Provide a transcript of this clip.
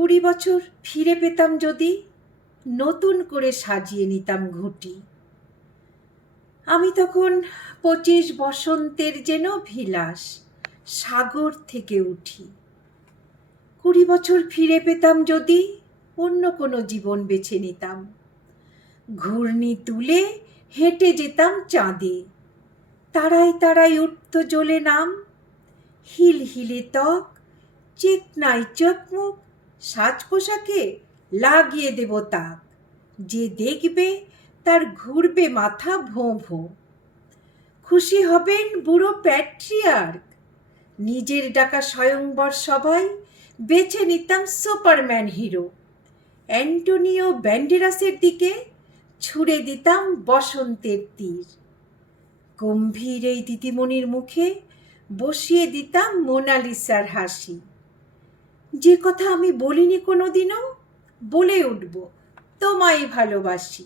কুড়ি বছর ফিরে পেতাম যদি নতুন করে সাজিয়ে নিতাম ঘুটি। আমি তখন পঁচিশ বসন্তের যেন ভিলাস সাগর থেকে উঠি। কুড়ি বছর ফিরে পেতাম যদি অন্য কোনো জীবন বেছে নিতাম। ঘূর্ণি তুলে হেঁটে যেতাম চাঁদে। তারাই তারাই উঠত জ্বলে নাম। হিল হিলে ত্বক, চেকনাই চোখ মুখ সাজ পোশাকে লাগিয়ে দেব তাক। যে দেখবে, তার ঘুরবে মাথা ভোঁ ভোঁ। খুশি হবেন বুড়ো প্যাট্রিয়ার্ক। নিজের ডাকা স্বয়ংবর সবাই বেছে নিতাম সুপারম্যান হিরো। অ্যান্টোনিও ব্যান্ডেরাসের দিকে ছুড়ে দিতাম বসন্তের তীর। গম্ভীর এই দিদিমণির মুখে বসিয়ে দিতাম মোনালিসার হাসি। যে কথা আমি বলিনি কোনো দিনও বলে উঠব। তোমায় ভালোবাসি।